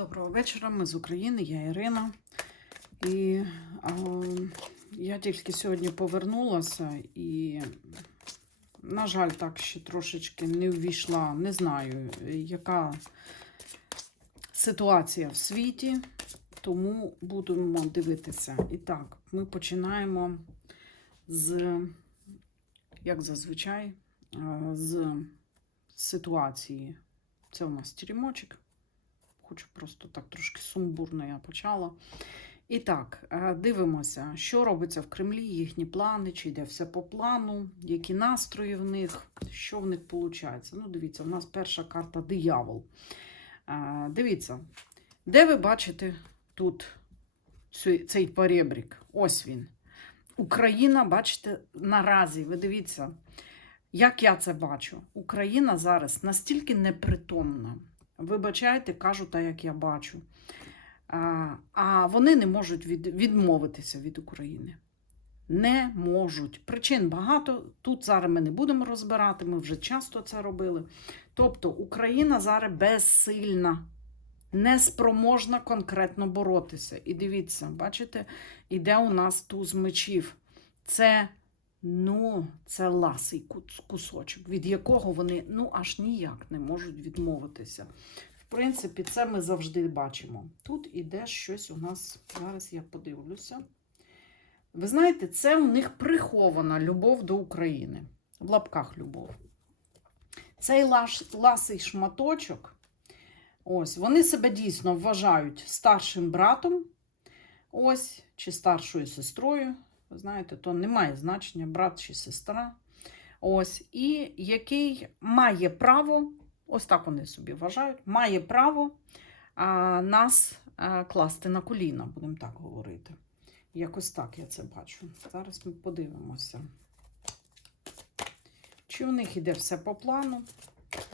Доброго вечора, ми з України, я Ірина. І а, я тільки сьогодні повернулася і, на жаль, так ще трошечки не ввійшла, не знаю, яка ситуація в світі, тому будемо дивитися. І так, ми починаємо з, як зазвичай, з ситуації. Це у нас теремочок. Хочу просто так трошки сумбурно я почала. І так, е, дивимося, що робиться в Кремлі, їхні плани, чи йде все по плану, які настрої в них, що в них виходить. Ну, дивіться, в нас перша карта диявол. Е, Дивіться, де ви бачите тут цей, перебрік? Ось він. Україна, бачите, наразі, ви дивіться, як я це бачу. Україна зараз настільки непритомна. Вибачайте, кажу так, як я бачу. А, вони не можуть відмовитися від України. Не можуть. Причин багато. Тут зараз ми не будемо розбирати, ми вже часто це робили. Тобто Україна зараз безсильна, неспроможна конкретно боротися. І дивіться, бачите, іде у нас туз мечів. Це, ну, це ласий кусочок, від якого вони ну, аж ніяк не можуть відмовитися. В принципі, це ми завжди бачимо. Тут іде щось у нас, зараз я подивлюся. Ви знаєте, це у них прихована любов до України. В лапках любов. Цей ласий шматочок, ось, вони себе дійсно вважають старшим братом, ось, чи старшою сестрою. Ви знаєте, то не має значення, брат чи сестра. Ось, і який має право, ось так вони собі вважають, має право а, нас а, класти на коліна, будемо так говорити. Якось так я це бачу. Зараз ми подивимося. Чи у них іде все по плану?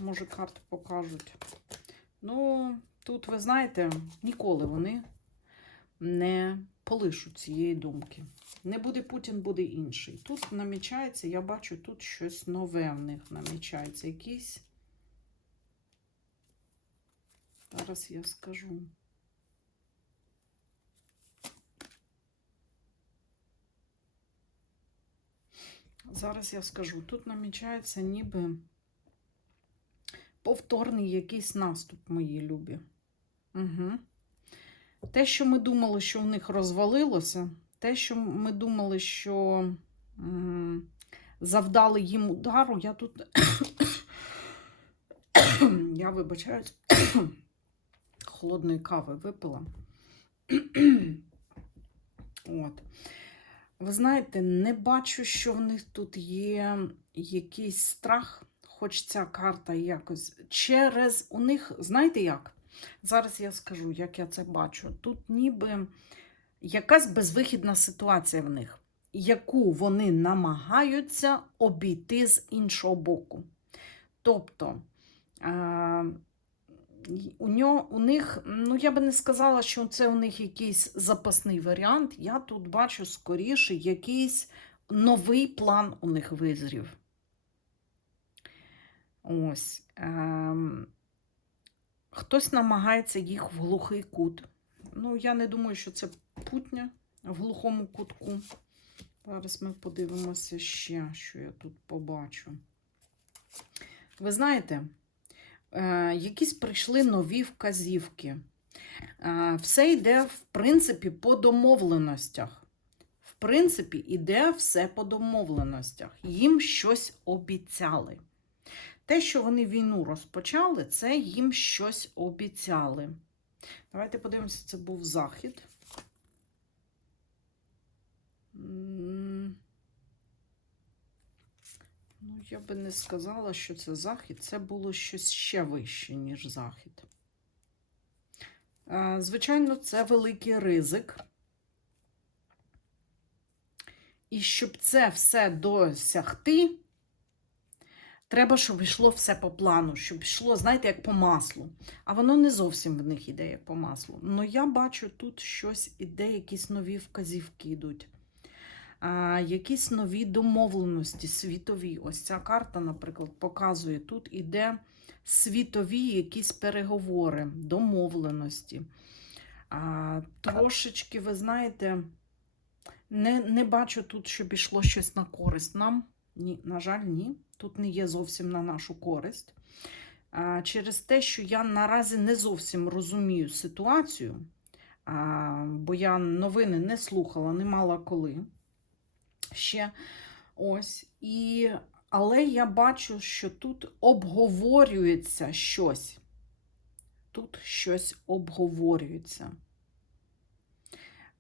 Може, карти покажуть. Ну, тут, ви знаєте, ніколи вони не полишуть цієї думки. Не буде Путін, буде інший. Тут намічається, я бачу, тут щось нове в них намічається. Якийсь. Зараз я скажу. Зараз я скажу. Тут намічається ніби повторний якийсь наступ, мої любі. Угу. Те, що ми думали, що в них розвалилося, те, що ми думали, що завдали їм удару, я тут. я вибачаюсь, холодної кави випила. От. Ви знаєте, не бачу, що в них тут є якийсь страх, хоч ця карта якось через у них, знаєте як? Зараз я скажу, як я це бачу. Тут ніби якась безвихідна ситуація в них, яку вони намагаються обійти з іншого боку. Тобто, а, у, нього, у них, ну я би не сказала, що це у них якийсь запасний варіант. Я тут бачу скоріше якийсь новий план у них визрів. Ось. Ем, хтось намагається їх в глухий кут. Ну, я не думаю, що це путня в глухому кутку. Зараз ми подивимося ще, що я тут побачу. Ви знаєте, е, якісь прийшли нові вказівки. Е, Все йде, в принципі, по домовленостях. В принципі, іде все по домовленостях. Їм щось обіцяли. Те, що вони війну розпочали, це їм щось обіцяли. Давайте подивимося, це був захід. Ну, я би не сказала, що це захід. Це було щось ще вище, ніж захід. Е, Звичайно, це великий ризик. І щоб це все досягти, треба, щоб йшло все по плану, щоб йшло, знаєте, як по маслу. А воно не зовсім в них іде, як по маслу. Ну, я бачу, тут щось іде, якісь нові вказівки йдуть. А, якісь нові домовленості світові. Ось ця карта, наприклад, показує, тут іде світові якісь переговори, домовленості. А, трошечки, ви знаєте, не, не бачу тут, щоб ішло щось на користь нам. Ні, на жаль, ні. Тут не є зовсім на нашу користь. Через те, що я наразі не зовсім розумію ситуацію, бо я новини не слухала, не мала коли ще. Ось. І, але я бачу, що тут обговорюється щось. Тут щось обговорюється.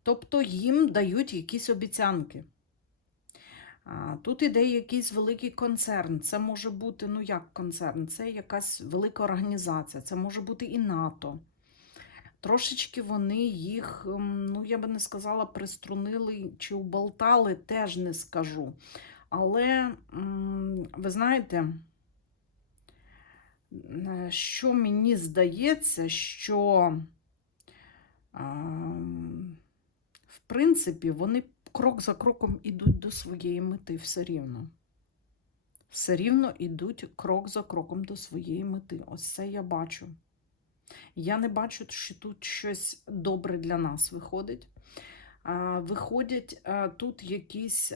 Тобто їм дають якісь обіцянки. Тут іде якийсь великий концерн. Це може бути, ну як концерн, це якась велика організація, це може бути і НАТО. Трошечки вони їх, ем, ну я би не сказала, приструнили чи уболтали, теж не скажу. Але, ви знаєте, що мені здається, що, в принципі, вони крок за кроком ідуть до своєї мети все рівно. Все рівно ідуть крок за кроком до своєї мети. Ось це я бачу. Я не бачу, що тут щось добре для нас виходить. Виходять тут якісь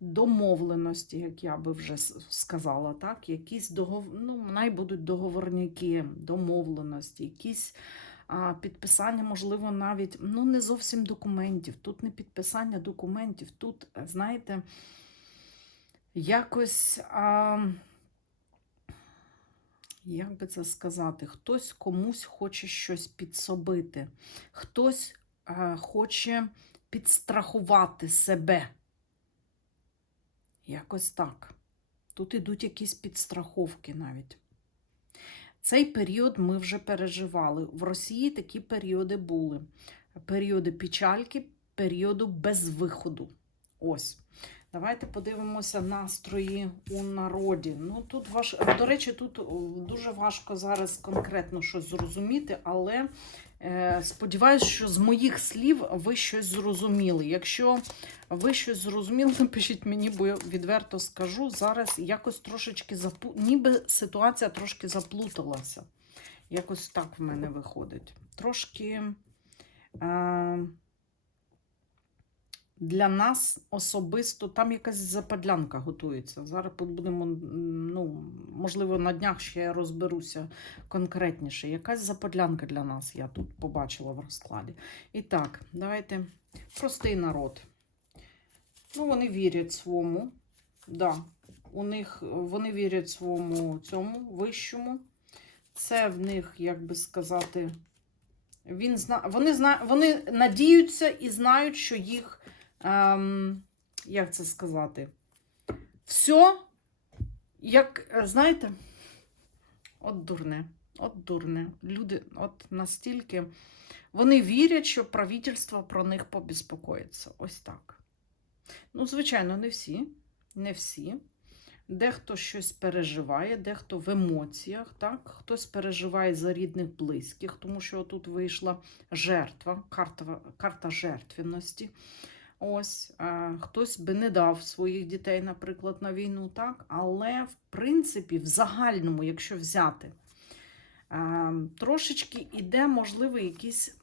домовленості, як я би вже сказала, так? якісь догов... ну, най будуть договорняки, домовленості, якісь підписання, можливо, навіть ну, не зовсім документів. Тут не підписання документів, тут, е, знаєте, якось. А, як би це сказати, хтось комусь хоче щось підсобити, хтось е, хоче підстрахувати себе. Якось так. Тут ідуть якісь підстраховки навіть. Цей період ми вже переживали. В Росії такі періоди були: періоди печальки, періоду безвиходу. Ось. Давайте подивимося настрої у народі. Ну тут важ... До речі, тут дуже важко зараз конкретно щось зрозуміти, але е, сподіваюся, що з моїх слів ви щось зрозуміли. Якщо ви щось зрозуміли, напишіть мені, бо я відверто скажу, зараз якось трошечки запу... ніби ситуація трошки заплуталася. Якось так в мене виходить. Трошки. Е... Для нас особисто там якась западлянка готується. Зараз будемо, ну, можливо, на днях ще я розберуся конкретніше. Якась западлянка для нас я тут побачила в розкладі. І так, давайте простий народ. Ну, вони вірять своєму. Да, у них вони вірять своєму цьому вищому. Це в них, як би сказати, він зна... вони, зна... вони надіються і знають, що їх ем, як це сказати, все, як, е, знаєте, от дурне, от дурне. Люди от настільки, вони вірять, що правительство про них побіспокоїться. Ось так. Ну, звичайно, не всі, не всі. Дехто щось переживає, дехто в емоціях, так? хтось переживає за рідних близьких, тому що тут вийшла жертва, карта, карта жертвенності. Ось, а, хтось би не дав своїх дітей, наприклад, на війну, так? Але, в принципі, в загальному, якщо взяти, а, трошечки іде, можливо, якісь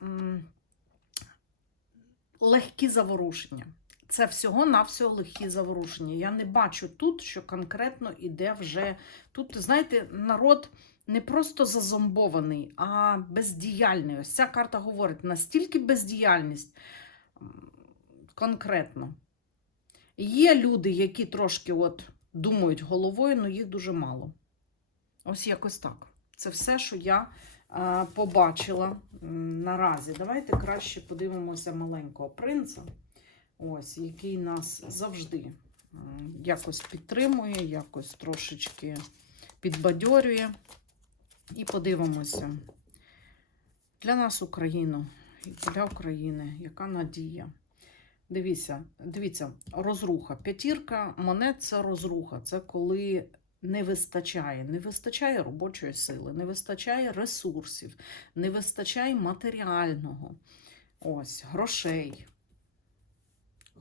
легкі заворушення. Це всього-навсього легкі заворушення. Я не бачу тут, що конкретно іде вже. Тут, знаєте, народ не просто зазомбований, а бездіяльний. Ось ця карта говорить настільки бездіяльність конкретно. Є люди, які трошки от думають головою, але їх дуже мало. Ось якось так. Це все, що я побачила наразі. Давайте краще подивимося маленького принца, ось, який нас завжди якось підтримує, якось трошечки підбадьорює. І подивимося для нас Україну, для України, яка надія. Дивіться, дивіться, розруха. П'ятірка монет це розруха. Це коли не вистачає. Не вистачає робочої сили, не вистачає ресурсів, не вистачає матеріального. Ось, грошей.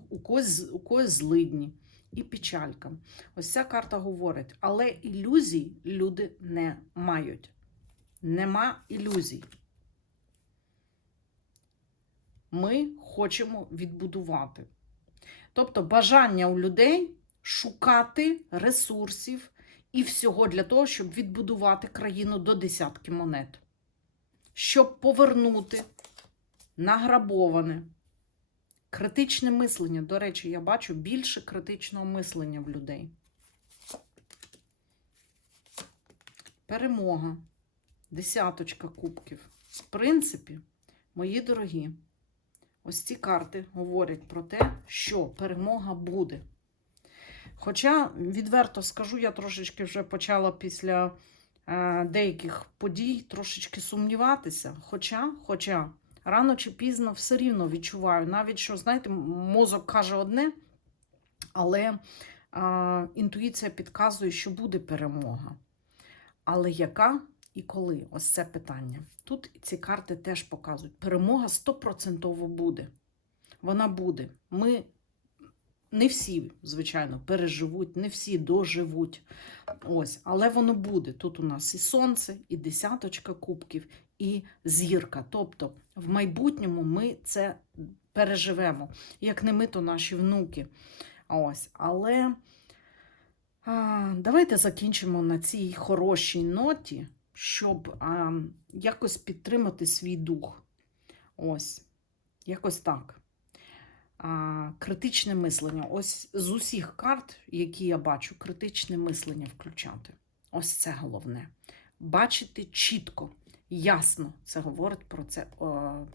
У когось, у когось злидні. і печалька. Ось ця карта говорить, але ілюзій люди не мають. Нема ілюзій. Ми хочемо відбудувати. Тобто бажання у людей шукати ресурсів і всього для того, щоб відбудувати країну до десятки монет, щоб повернути награбоване. Критичне мислення. До речі, я бачу більше критичного мислення в людей. Перемога. Десяточка кубків. В принципі, мої дорогі, ось ці карти говорять про те, що перемога буде. Хоча, відверто скажу, я трошечки вже почала після е, деяких подій трошечки сумніватися. Хоча, хоча, рано чи пізно все рівно відчуваю, навіть що, знаєте, мозок каже одне, але е, інтуїція підказує, що буде перемога. Але яка і коли? Ось це питання. Тут ці карти теж показують. Перемога 100% буде. Вона буде. Ми не всі, звичайно, переживуть, не всі доживуть. Ось, але воно буде. Тут у нас і сонце, і десяточка кубків, і зірка. Тобто, в майбутньому ми це переживемо. Як не ми, то наші внуки. Ось, але давайте закінчимо на цій хорошій ноті, щоб а, якось підтримати свій дух. Ось, якось так. А, критичне мислення. Ось з усіх карт, які я бачу, критичне мислення включати. Ось це головне. Бачити чітко, ясно. Це говорить про це,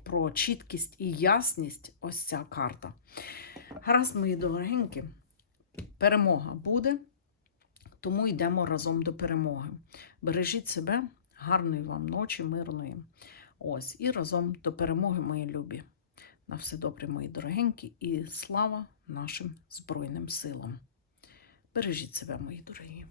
про чіткість і ясність. Ось ця карта. Гаразд, мої дорогенькі, перемога буде, тому йдемо разом до перемоги. Бережіть себе, гарної вам ночі, мирної. Ось, і разом до перемоги, мої любі. На все добре, мої дорогенькі, і слава нашим Збройним силам. Бережіть себе, мої дорогі.